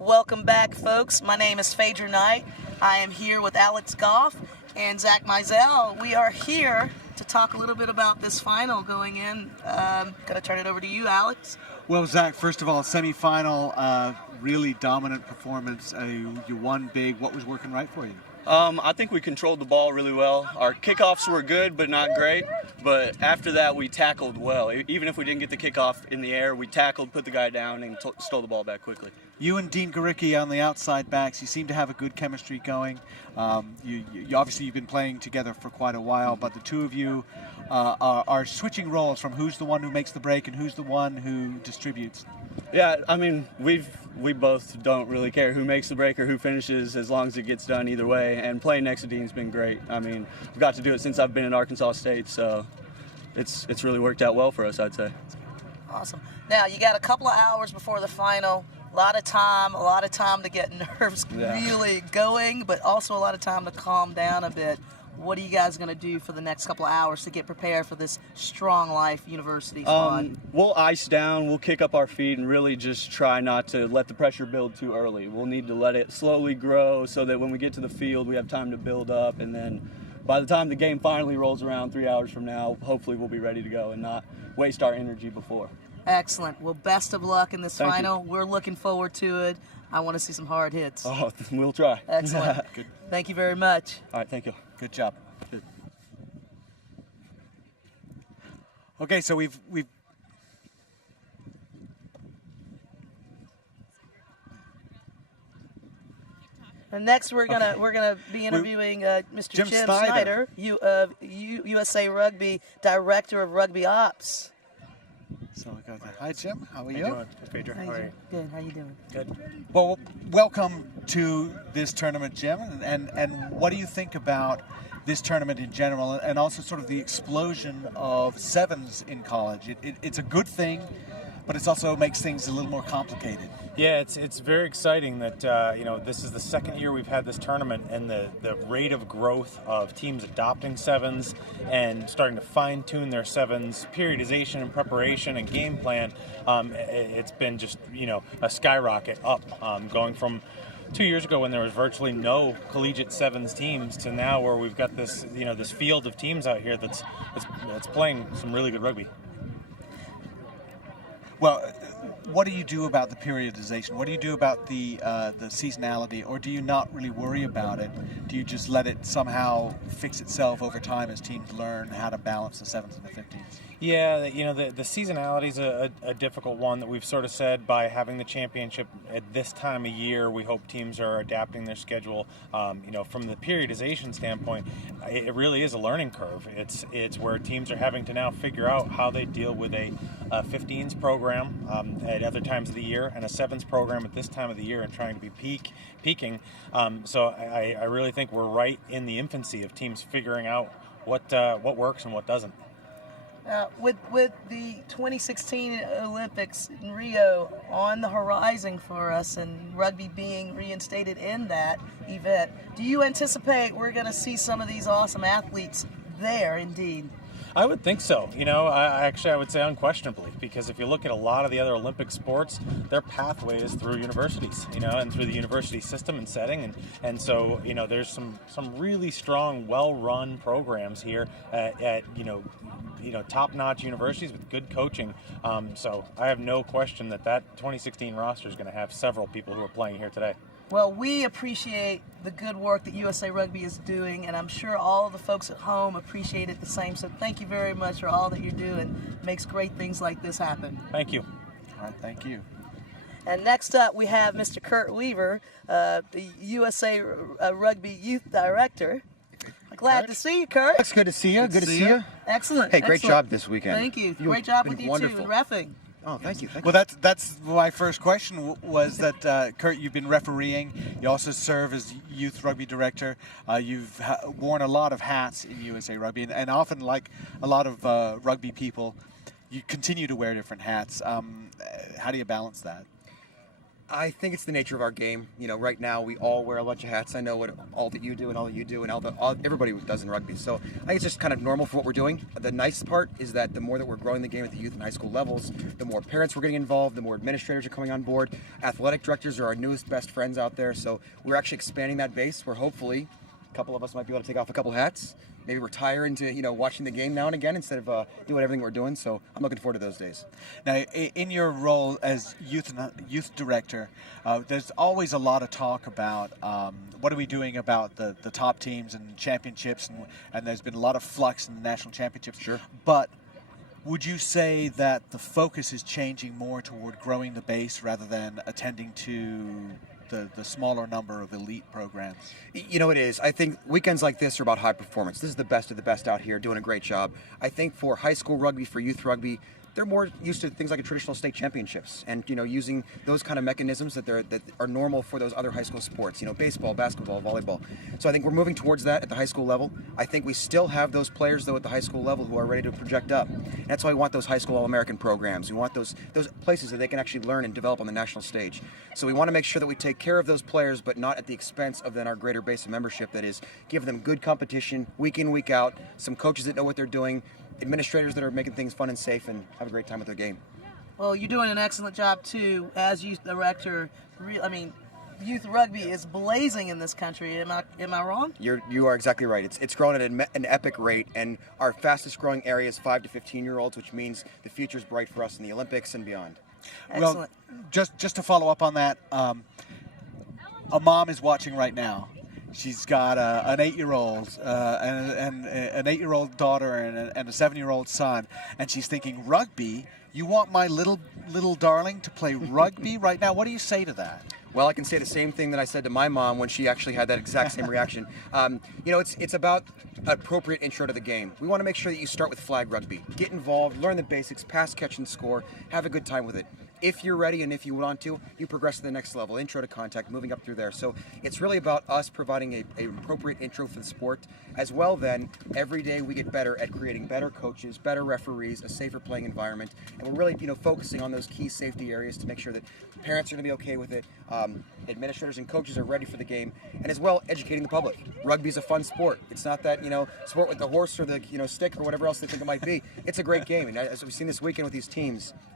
Welcome back, folks. My name is Phaedra Knight. I am here with Alex Goff and Zach Mizell. We are here to talk a little bit about this final going in. Gonna turn it over to you, Alex. Well, Zach, first of all, semifinal, really dominant performance. You won big. What was working right for you? I think we controlled the ball really well. Our kickoffs were good, but not great. But after that, we tackled well. Even if we didn't get the kickoff in the air, we tackled, put the guy down, and stole the ball back quickly. You and Dean Garicki on the outside backs, you seem to have a good chemistry going. You obviously you've been playing together for quite a while, but the two of you are switching roles from who's the one who makes the break and who's the one who distributes. Yeah, I mean, we both don't really care who makes the break or who finishes as long as it gets done either way. And playing next to Dean's been great. I mean, we've got to do it since I've been at Arkansas State, so it's really worked out well for us, I'd say. Awesome. Now, you got a couple of hours before the final. A lot of time to get nerves really going, but also a lot of time to calm down a bit. What are you guys going to do for the next couple of hours to get prepared for this Strong Life University squad? We'll ice down, we'll kick up our feet, and really just try not to let the pressure build too early. We'll need to let it slowly grow so that when we get to the field, we have time to build up, and then by the time the game finally rolls around 3 hours from now, hopefully we'll be ready to go and not waste our energy before. Excellent. Well, best of luck in this Thank final. you. We're looking forward to it. I want to see some hard hits. Oh, we'll try. Excellent. Good. Thank you very much. All right, thank you. Good job. Good. Okay, so we've And next, we're gonna be interviewing Mr. Jim Jim Snyder. Snyder, USA Rugby Director of Rugby Ops. so we got that. Hi, Jim. How are How you? you doing, Phaedra? How are you? Good. How you doing? Good. Well, welcome to this tournament, Jim. And what do you think about this tournament in general, and also sort of the explosion of sevens in college? It's a good thing, but it also makes things a little more complicated. Yeah, it's very exciting that this is the second year we've had this tournament, and the rate of growth of teams adopting sevens and starting to fine tune their sevens periodization and preparation and game plan. It's been just a skyrocket up, going from 2 years ago when there was virtually no collegiate sevens teams to now where we've got this this field of teams out here that's playing some really good rugby. Well, what do you do about the periodization? What do you do about the seasonality, or do you not really worry about it? Do you just let it somehow fix itself over time as teams learn how to balance the sevens and the 15s? Yeah, the seasonality is a difficult one that we've sort of said by having the championship at this time of year, we hope teams are adapting their schedule. From the periodization standpoint, it really is a learning curve. It's where teams are having to now figure out how they deal with a 15s program at other times of the year and a 7s program at this time of the year and trying to be peaking. So I really think we're right in the infancy of teams figuring out what works and what doesn't. With the 2016 Olympics in Rio on the horizon for us and rugby being reinstated in that event, do you anticipate we're going to see some of these awesome athletes there indeed? I would think so. I would say unquestionably, because if you look at a lot of the other Olympic sports, their pathway is through universities, and through the university system and setting, and so there's some really strong, well-run programs here at top-notch universities with good coaching. So I have no question that 2016 roster is going to have several people who are playing here today. Well, we appreciate the good work that USA Rugby is doing, and I'm sure all of the folks at home appreciate it the same. So thank you very much for all that you're doing. It makes great things like this happen. Thank you. All right, thank you. And next up, we have Mr. Kurt Weaver, the USA Rugby Youth Director. Glad to see you, Kurt. It's good to see you. Good to see you. Excellent. Hey, great excellent. job this weekend. Thank you. You've Great job been with you wonderful. too, in reffing. Oh, thank you. Thank Well, that's my first question was that, Kurt, you've been refereeing. You also serve as youth rugby director. You've worn a lot of hats in USA Rugby, and often, like a lot of rugby people, you continue to wear different hats. How do you balance that? I think it's the nature of our game. You know, right now we all wear a bunch of hats. I know what all that you do and all that you do and everybody does in rugby. So I think it's just kind of normal for what we're doing. The nice part is that the more that we're growing the game at the youth and high school levels, the more parents we're getting involved, the more administrators are coming on board. Athletic directors are our newest best friends out there. So we're actually expanding that base where hopefully a couple of us might be able to take off a couple hats, maybe retire into watching the game now and again instead of doing everything we're doing. So I'm looking forward to those days. Now, in your role as youth director, there's always a lot of talk about what are we doing about the top teams and championships, and there's been a lot of flux in the national championships. Sure. But would you say that the focus is changing more toward growing the base rather than attending to the smaller number of elite programs? You know, it is. I think weekends like this are about high performance. This is the best of the best out here doing a great job. I think for high school rugby, for youth rugby, they're more used to things like a traditional state championships and, using those kind of mechanisms that are normal for those other high school sports, baseball, basketball, volleyball. So I think we're moving towards that at the high school level. I think we still have those players, though, at the high school level who are ready to project up. And that's why we want those high school All-American programs. We want those places that they can actually learn and develop on the national stage. So we want to make sure that we take care of those players, but not at the expense of then our greater base of membership. That is, give them good competition, week in, week out, some coaches that know what they're doing, administrators that are making things fun and safe and have a great time with their game. Well, you're doing an excellent job too as youth director. Youth rugby is blazing in this country. Am I wrong? You are exactly right. It's grown at an epic rate, and our fastest growing area is 5 to 15-year-olds, which means the future is bright for us in the Olympics and beyond. Excellent. Well, just to follow up on that, a mom is watching right now. She's got an 8-year-old and an 8-year-old daughter and a 7-year-old son, and she's thinking, rugby? You want my little darling to play rugby right now? What do you say to that? Well, I can say the same thing that I said to my mom when she actually had that exact same reaction. It's about appropriate intro to the game. We want to make sure that you start with flag rugby. Get involved, learn the basics, pass, catch, and score. Have a good time with it. If you're ready and if you want to, you progress to the next level, intro to contact, moving up through there. So it's really about us providing an appropriate intro for the sport. As well, then, every day we get better at creating better coaches, better referees, a safer playing environment. And we're really, focusing on those key safety areas to make sure that parents are going to be okay with it, administrators and coaches are ready for the game, and as well, educating the public. Rugby's a fun sport. It's not that, sport with the horse or the, stick or whatever else they think it might be. It's a great game. And as we've seen this weekend with these teams,